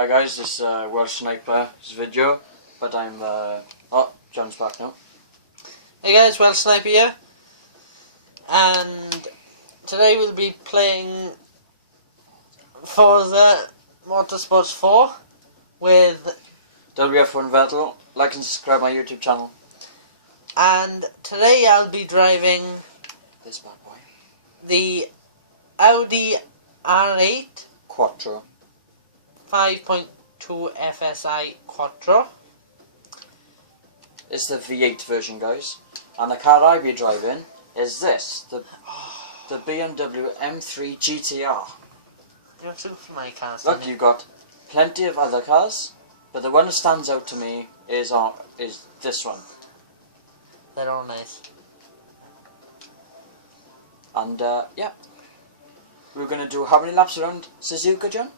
Hi guys, this is Welsh Sniper's video, but I'm, oh, John's back now. Hey guys, Welsh Sniper here, and today we'll be playing Forza Motorsports 4 with wf1 vettel. Like and subscribe my YouTube channel. And today I'll be driving This bad boy. the Audi R8 Quattro. 5.2 FSI Quattro. It's the V8 version, guys. And the car I'll be driving is this, the BMW M3 GTR. You're too for my car. Look, you've got plenty of other cars, but the one that stands out to me is this one. They're all nice. And yeah, we're going to do how many laps around Suzuka, John?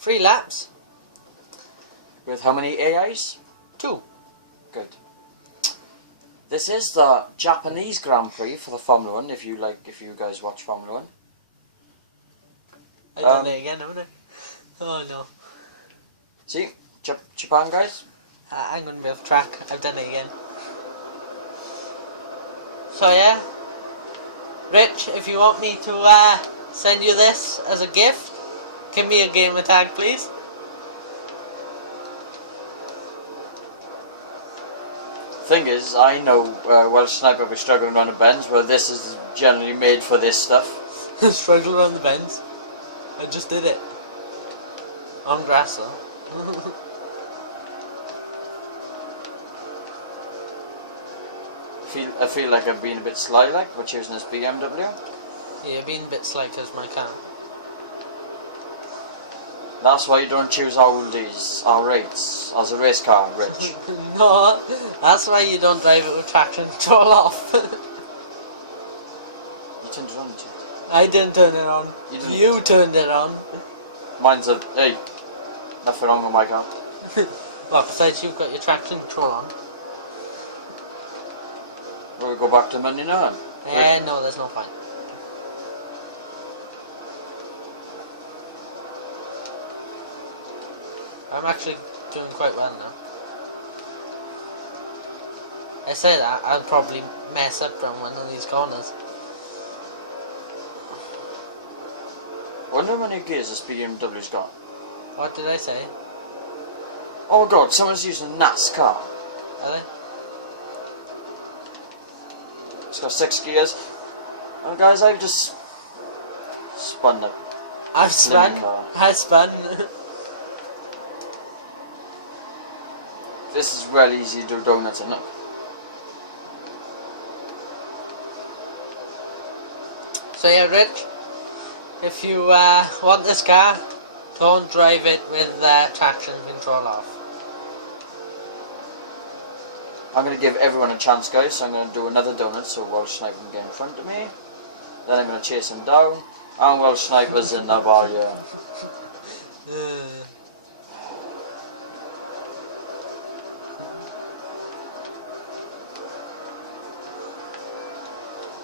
3 laps. With how many AIs? 2. Good. This is the Japanese Grand Prix for the Formula 1, if you guys watch Formula 1. I've done it again, haven't I? Oh no. See? Japan, guys? I'm going to be off track. I've done it again. So yeah, Rich, if you want me to send you this as a gift, give me a gamer tag, please. Thing is, I know Welsh Sniper was struggling around a bends, where this is generally made for this stuff. Struggle around the bends. I just did it. On grass though. I feel like I'm being a bit sly, like, for choosing this BMW. Yeah, being a bit sly because my car. That's why you don't choose Audis, R8s, as a race car, Rich. No, that's why you don't drive it with traction control off. You turned it on, did you? I didn't turn it on. You turned it on. Mine's a, hey, nothing wrong with my car. Well, besides you've got your traction control on. We'll go back to menu now. No, there's no point. I'm actually doing quite well now. I say that, I'll probably mess up from one of these corners. I wonder how many gears this BMW's got. What did I say? Oh god, someone's using NASCAR. Are they? It's got 6 gears. Well guys, I've just spun the I've spun. car. I spun. This is really easy to do donuts in, look. So yeah, Rich, if you want this car, don't drive it with traction control off. I'm going to give everyone a chance, guys, so I'm going to do another donut so Welsh Sniper can get in front of me. Then I'm going to chase him down, and Welsh Sniper's in the bar, yeah.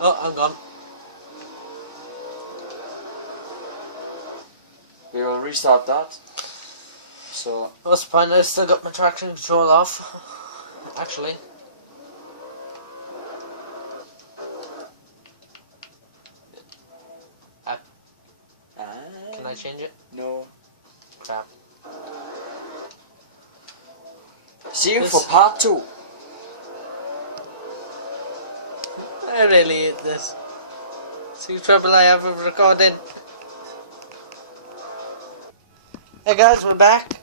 Oh, I'm gone. We will restart that. So, What's the point? I've still got my traction control off. Actually. Can I change it? No. Crap. See you for part 2. I really hate this. See the trouble I have with recording. Hey guys, we're back.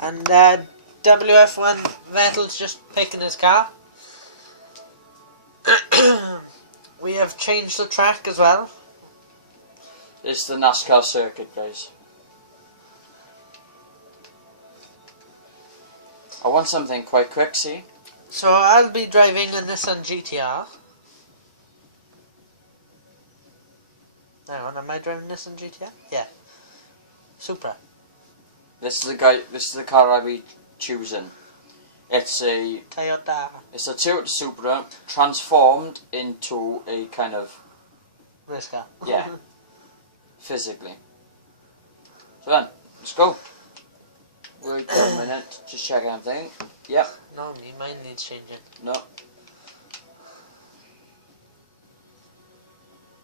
And WF1 Vettel's just picking his car. We have changed the track as well. It's the NASCAR circuit, guys. I want something quite quick, see? So I'll be driving a Nissan GTR. Hang on, am I driving Nissan GTR? Yeah. Supra. This is the car I'll be choosing. It's a Toyota. It's a Toyota Supra transformed into a kind of Race car. yeah, physically. So then, let's go. Wait a minute, just check everything. Yep. No, mine needs changing. No.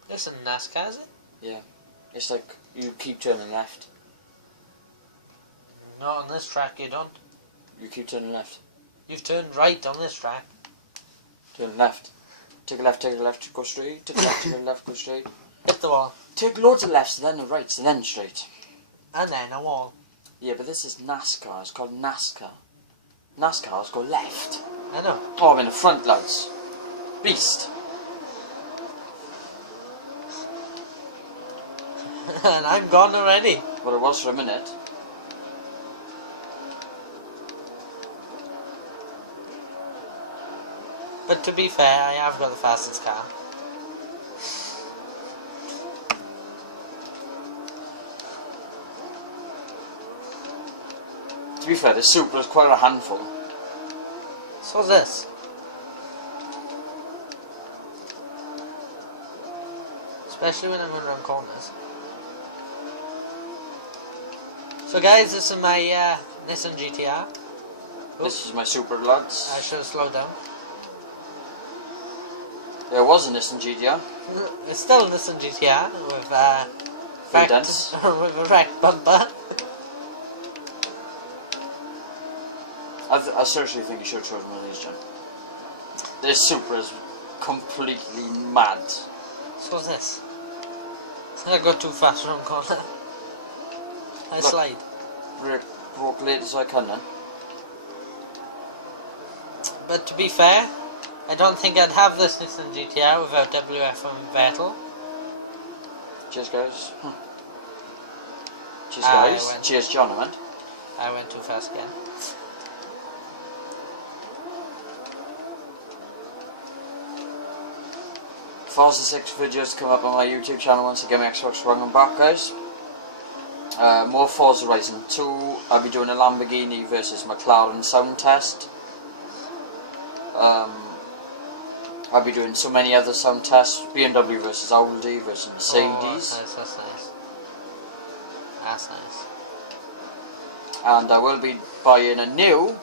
This is NASCAR, is it? Yeah. It's like you keep turning left. Not on this track, you don't. You keep turning left. You've turned right on this track. Turn left. Take a left, go straight. Take a left, go straight. Hit the wall. Take loads of lefts, then the rights, and then straight. And then a wall. Yeah, but this is NASCAR. It's called NASCAR. NASCAR's go left. I know. Oh, I'm in the front, lads. Beast. And I'm gone already. Well, it was for a minute. But to be fair, I have got the fastest car. To be fair, the Supra is quite a handful. So's this. Especially when I'm going around corners. So guys, this is my Nissan GTR. This is my Supra, lads. I should have slowed down. There was a Nissan GTR. It's still a Nissan GTR with dents. with a wrecked bumper. I seriously think you should have chosen one of these, John. This Supra is completely mad. So's this. I got too fast around corner. I slide. Broke late as I can then. But to be fair, I don't think I'd have this Nissan GTR without wf1 vettel. Cheers, guys. Cheers, I guys. went. Cheers, John, I meant. I went too fast again. Forza 6 videos come up on my YouTube channel once I get my Xbox One and back, guys. More Forza Horizon 2. I'll be doing a Lamborghini versus McLaren sound test. I'll be doing so many other sound tests. BMW versus Audi versus Mercedes. Oh, that's nice. That's nice. And I will be buying a new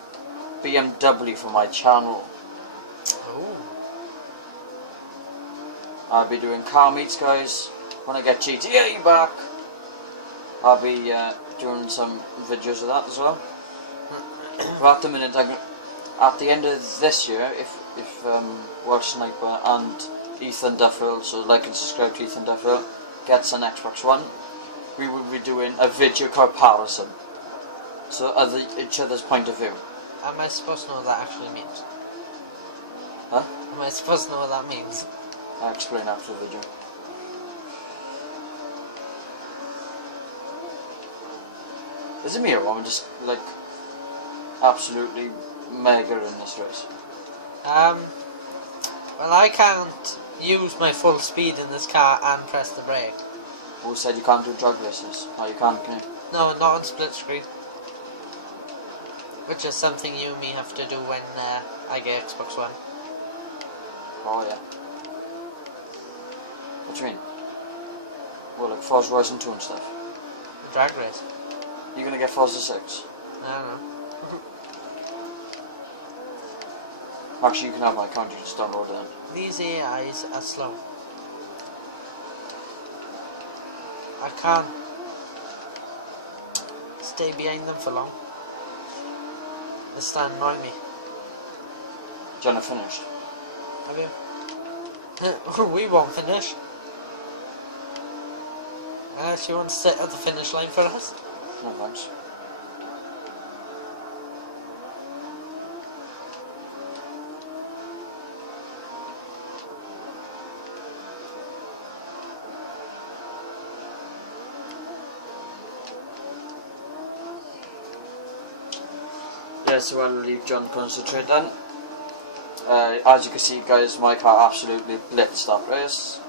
BMW for my channel. Oh. I'll be doing car meets, guys. When I get GTA back, I'll be doing some videos of that as well. But at the minute, at the end of this year, if Welsh Sniper and Ethan Duffield, so like and subscribe to Ethan Duffield, gets an Xbox One, we will be doing a video comparison. So other each other's point of view. Am I supposed to know what that actually means? Huh? Am I supposed to know what that means? I'll explain after the video. Is it me or am I just like absolutely mega in this race? Well, I can't use my full speed in this car and press the brake. Who said you can't do drug races? No, you can't, can you? No, not on split screen. Which is something you and me have to do when I get Xbox One. Oh yeah. What do you mean? Well, like Forza Horizon 2 and stuff. The drag race. You're gonna get Forza 6? I don't know. Actually, you can have my account, you just download it then. These AIs are slow. I can't stay behind them for long. They start annoying me. Jenna finished. Have you? We won't finish. Unless you want to sit at the finish line for us. No thanks. Yeah, so I'll leave John concentrate then. As you can see, guys, my car absolutely blitzed that race.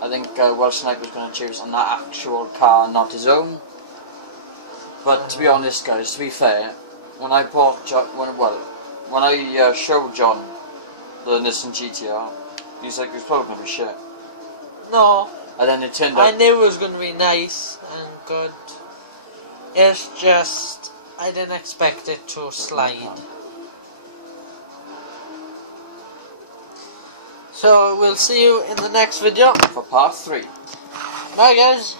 I think Welsh Sniper's going to choose on that actual car, not his own. But to be honest, guys, to be fair, when I bought when I showed John the Nissan GTR, he's like, it's probably going to be shit. No. And then it turned out. I knew it was going to be nice and good. It's just, I didn't expect it to slide. So we'll see you in the next video. For part 3. Bye guys.